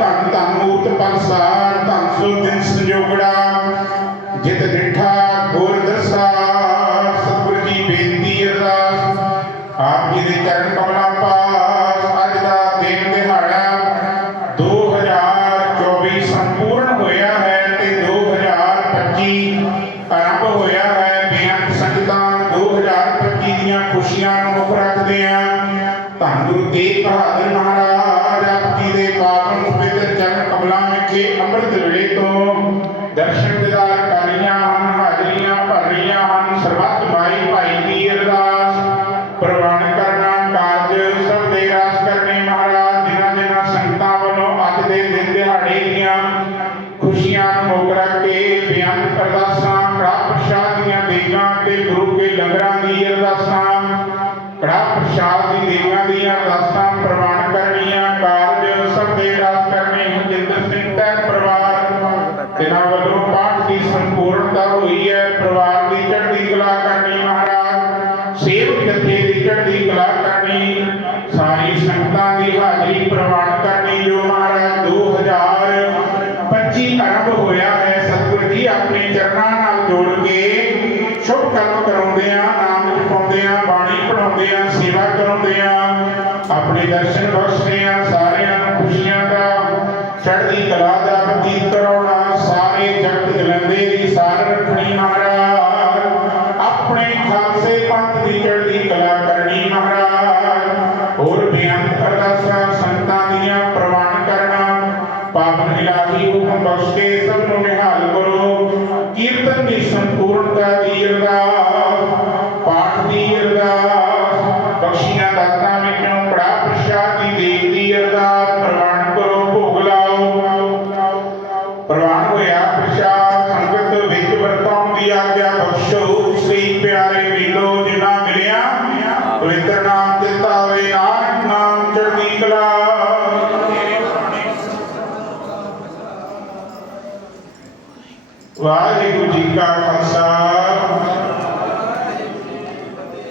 ਧੰਨ ਧੰਨ ਮੂਰਤ ਪਰਸਾਰ ਧੰਨ ਸੋ ਦਿਨ ਸੰਜੋਗੜਾ, ਜਿਤ ਡਿਠਾ ਗੁਰ ਦਰਸਾ, ਸਤਿਗੁਰ ਜੀ ਬੇਨਤੀ ਅਰਦਾਸ ਆਪ ਜੀ ਦੇ ਚਰਨ ਕਮਲਾਂ ਪਾਸ ਅੱਜ ਦਾ ਦਿਨ ਦਿਹਾੜਾ 2024 ਸੰਪੂਰਨ ਹੋਇਆ ਹੈ ਤੇ 2025 ਆਰੰਭ ਹੋਇਆ ਹੈ। ਬੇਅੰਤ ਸੰਗਤਾਂ 2025 ਦੀਆਂ ਖੁਸ਼ੀਆਂ ਨੂੰ ਮੁੱਖ ਰੱਖਦੇ ਆ। ਧੰਨ ਗੁਰੂ ਤੇਗ ਬਹਾਦਰ ਮਹਾਰਾਜ ਆਪ ਜੀ ਦੇ ਪਾਵਨ ਪਵਿੱਤਰ ਚਰਨ ਕਮਲਾਂ ਵਿਖੇ ਅੰਮ੍ਰਿਤ ਵੇਲੇ ਤੋਂ ਦਰਸ਼ਨ ਦਿਦਾਰ ਕਰ ਹਨ, ਹਾਜ਼ਰੀਆਂ ਭਰ ਹਨ, ਸਰਬੱਤ ਮਾਈ ਭਾਈ ਦੀ ਅਰਦਾਸ ਪ੍ਰਵਾਨ ਕਰਨਾ ਕਾਰਜ ਸਭ ਦੇ ਰਾਸ ਕਰਨੇ ਮਹਾਰਾਜ, ਜਿਨ੍ਹਾਂ ਜਿਨ੍ਹਾਂ ਸੰਗਤਾਂ ਵੱਲੋਂ ਅੱਜ ਦੇ ਦਿਨ ਦਿਹਾੜੇ ਦੀਆਂ ਖੁਸ਼ੀਆਂ ਨੂੰ ਮੁੱਖ ਕੇ ਬੇਅੰਤ ਅਰਦਾਸਾਂ ਕੜਾ ਪ੍ਰਸ਼ਾਦ ਦੀਆਂ ਦੇਗਾਂ ਤੇ ਗੁਰੂ ਕੇ ਲੰਗਰਾਂ ਦੀ ਅਰਦਾਸਾਂ ਕੜਾ ਪ੍ਰਸ਼ਾਦ ਦੀ ਦੇਗਾਂ ਦੀਆਂ ਅਰਦਾਸਾਂ ਸਾਰੀ ਸੰਗਤਾਂ ਦੀ ਹਾਜ਼ਰੀ ਪ੍ਰਵਾਨ ਕਰਨੀ ਜੋ ਮਹਾਰਾਜ 2025 ਆਰੰਭ ਹੋਇਆ ਹੈ, ਸਤਿਗੁਰ ਜੀ ਆਪਣੇ ਚਰਨਾਂ ਨਾਲ ਜੋੜ ਕੇ ਸ਼ੁਭ ਕਰਮ ਕਰਾਉਂਦੇ ਆ, ਨਾਮ ਜਪਾਉਂਦੇ ਆ, ਬਾਣੀ ਪੜਾਉਂਦੇ ਆ, ਸੇਵਾ ਕਰਾਉਂਦੇ ਆ, ਆਪਣੇ ਦਰਸ਼ਨ ਬਖਸ਼ਦੇ ਆ, ਸਾਰਿਆਂ ਨੂੰ ਖੁਸ਼ੀਆਂ ਦਾ ਚੜ੍ਹਦੀ ਕਲਾ ਦਾ ਬਤੀਤ ਕਰਾਉਣਾ, ਸਾਰੇ ਜਗਤ ਜਲੰਦੇ ਦੀ ਸਾਰ ਰੱਖਣੀ ਮਹਾਰਾਜ, ਆਪਣੇ ਖਾਲਸੇ ਪੰਥ ਦੀ ਚੜ੍ਹਦੀ ਕਲਾ ਵਾਹਿਗੁਰੂ ਜੀ ਕਾ ਖਾਲਸਾ।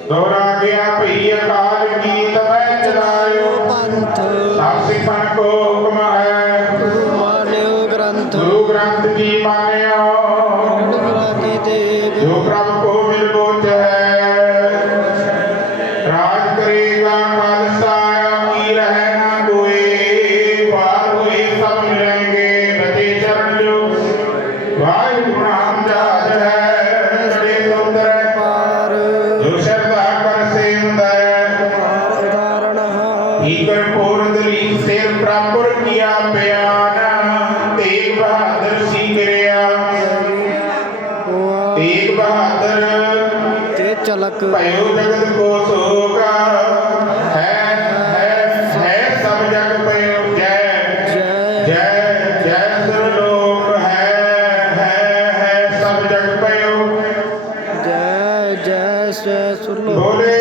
ਦੋਹਰਾ ਗਿਆ ਭਈ ਅਕਾਲ ਗੀਤ ਮੈਂ ਚਲਾਇਓ। ਪੰਥ ਸਾਸੀ ਪਨ ਕੋ ਹੁਕਮ ਹੈ। ਗੁਰੂ ਮਾਨਿਓ ਗ੍ਰੰਥ ਗੁਰੂ ਗ੍ਰੰਥ ਜੀ ਮਾਨਿਓ ਈਕਰ ਪੂਰਨ ਦਲੀਪ ਸਿਰ ਪ੍ਰਾਪਰ ਕੀਆ ਬਿਆਨ ਤੇਗ ਬਹਾਦਰ ਸੀ ਕਰਿਆ ਤੇਗ ਬਹਾਦਰ ਤੇ ਚਲਕ ਭਇਓ ਜਗਤ ਕੋ ਸੋਗਾ ਹੈ ਹੈ ਹੈ ਸਭ ਜਗ ਭਇਓ। ਜੈ ਜੈ ਜੈ ਜੈ ਸਰਲੋਕ ਹੈ ਹੈ ਹੈ ਸਭ ਜਗ ਭਇਓ। ਜੈ ਜੈ ਸੈ ਸੁਰਲੋ ਬੋਲੇ